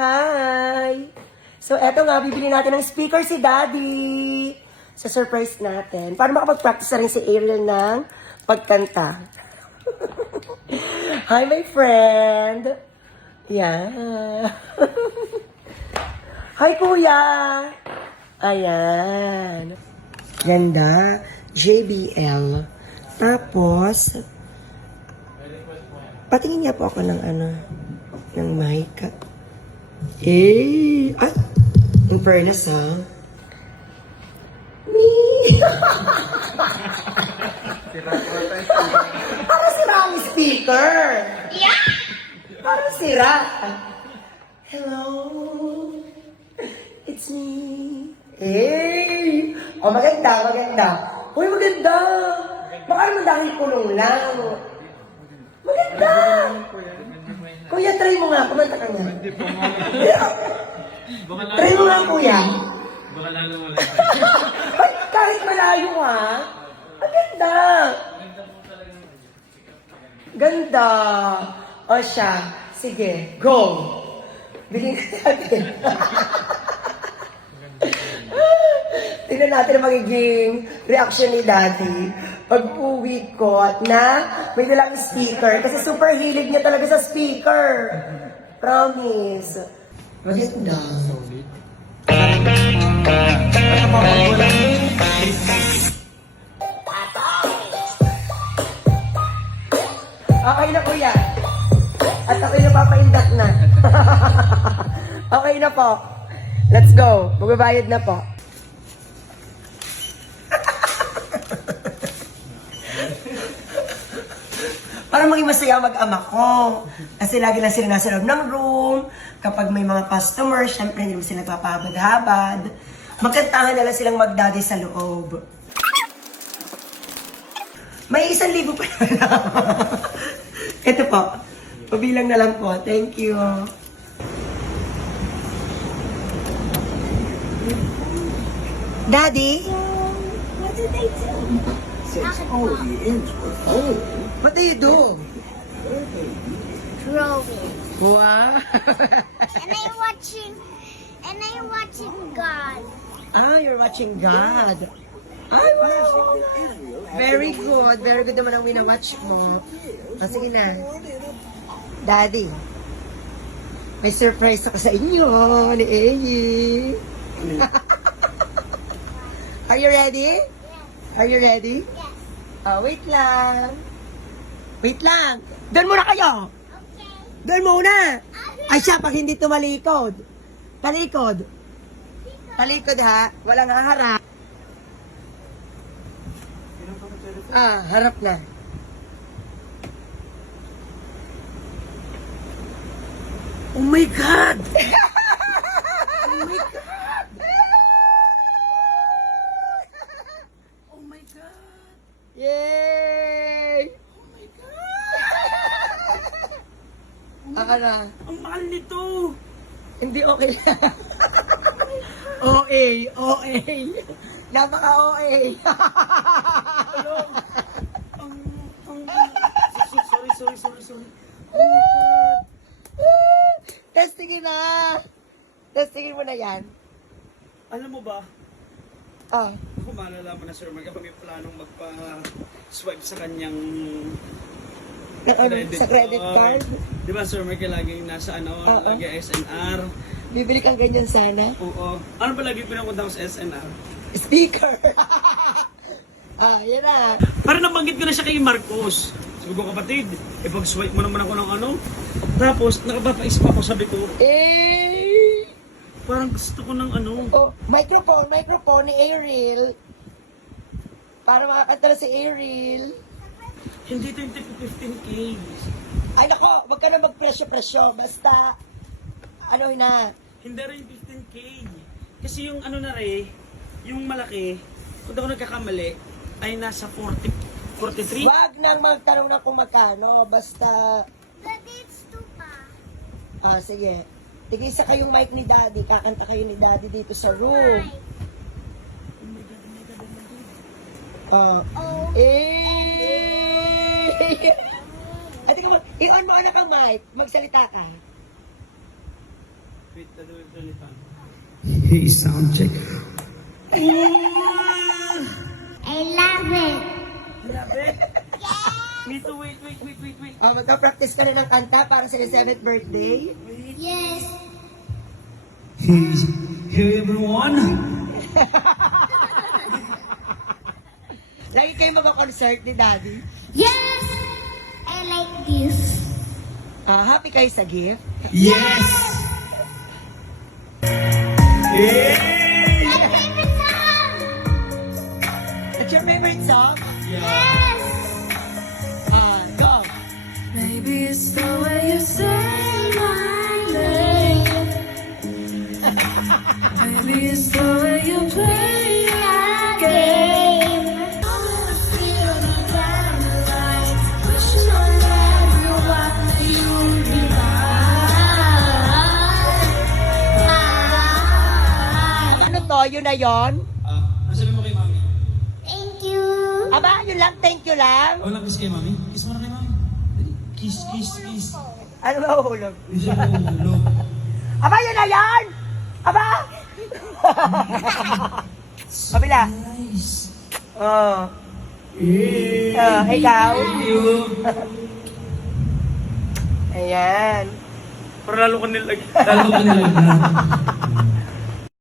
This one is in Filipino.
Hi! So, eto nga, bibili natin ng speaker si Daddy. Sa surprise natin. Para makapag-practice na rin si Ariel ng pagkanta. Hi, my friend! Yeah. Hi, Kuya! Ayan. Ganda. JBL. Tapos, patingin niya po ako ng ng mic. Eh, ay, in fairness ha. Me. Para sira ang speaker. Yeah. Para sira. Hello. It's me. Eh. Oh, maganda, maganda. Uy, maganda. Baka naman dahil kulong lang. Maganda. Kuya, try mo nga. Kumanta ka nga. Hindi po mo. Try mo nga, kuya. Baka lalo wala. Ay, kahit malayo ha. Maganda. Ganda. O siya. Sige, go. Bigyan ka natin. Tingnan natin ang magiging reaction ni Daddy pag uwi ko na may dalang speaker. Kasi super hilig niya talaga sa speaker. Promise. Maganda. Okay na, kuya. At ako'y napapaindak na. Okay na po. Let's go. Magbabayad na po. Para maging masaya mag-ama ko. Kasi lagi lang sila nasa loob ng room. Kapag may mga customers, syempre hindi mo sila nagpapahabad-habad. Magkantahan na lang silang magdadi sa loob. May 1,000 pa naman. Ito po. Pabilang na lang po. Thank you. Daddy? What did they do? Since all the ends were full, What do you do? Drawing. Wow. And I'm watching God. You're watching God. Ay, wow. Very good. Very good naman ang winawatch mo. Sige na. Daddy, may surprise ako sa inyo ni Eyi. Are you ready? Are you ready? Yes. Wait lang. Wait lang. Doon muna kayo. Okay. Doon muna. Ay siya, pag hindi tumalikod. Talikod. Talikod ha. Walang haharap. Harap na. Oh my God! Oh my God! Oh my God! Yay! Oh my God! Ang mahal nito. Hindi okay lang. OA, OA. Napaka-OA. Sorry. Testingin na. Testingin mo na yan. Alam mo ba, Ah, ako malalaman na Sir Mark, kapag may planong magpa-swipe sa kanyang sa credit card. Di ba Sir Mark, laging nasa Oo. lagi SNR. Bibili kang ganyan sana. Oo. Ano ba lagi pinapunta ko sa SNR? Speaker. Yan na. Parang nabanggit ko na siya kay Marcos. Sabi ko, kapatid, pag-swipe mo naman ako ng ano. Tapos, nakapapaisip ako, sabi ko, parang gusto ko ng ano. Oh, microphone ni Ariel. Para makakanta na si Ariel. Hindi ito yung tipo 15K. Ay nako, wag ka na magpresyo-presyo. Basta, na. Hindi rin 15K. Kasi yung ano na rin, yung malaki, kung ako nagkakamali, ay nasa 43. Wag nang magtanong na kung magkano. Basta, Daddy, it's too pa. sige. Tigisa kayong mic ni Daddy. Kakanta kayo ni Daddy dito sa room. Why? Oh. At ikaw, i-on mo anak ang mic. Magsalita ka. Wait, turn it on. Hey, sound check. I love it. Grabe. Me too, wait. Oh, magka-practice ka na ng kanta para sa 7th birthday. Yes. Hey everyone. Lagi kayo mag-concert ni Daddy. Yes. I like this. Happy kayo sa gift? Yes. Hey. My favorite song. What's your favorite song? Yes. Go! Maybe it's the way you say my name. Maybe it's the way you play your game. I wanna feel the dynamite. Wishing on everyone that you'll be mine. Ano to? Yun na yon? Ano sabi mo kay mami? Thank you. Aba, yun lang. Thank you lang. Walang kiss kay mami? Kiss mo na kay mami. Kiss. Ano ba uhulog? Hindi siya mahulog. Aba, yun na yan! Aba! Kabila. Nice. Oh. Ikaw? Ayan. Pero lalo ko nilagyan.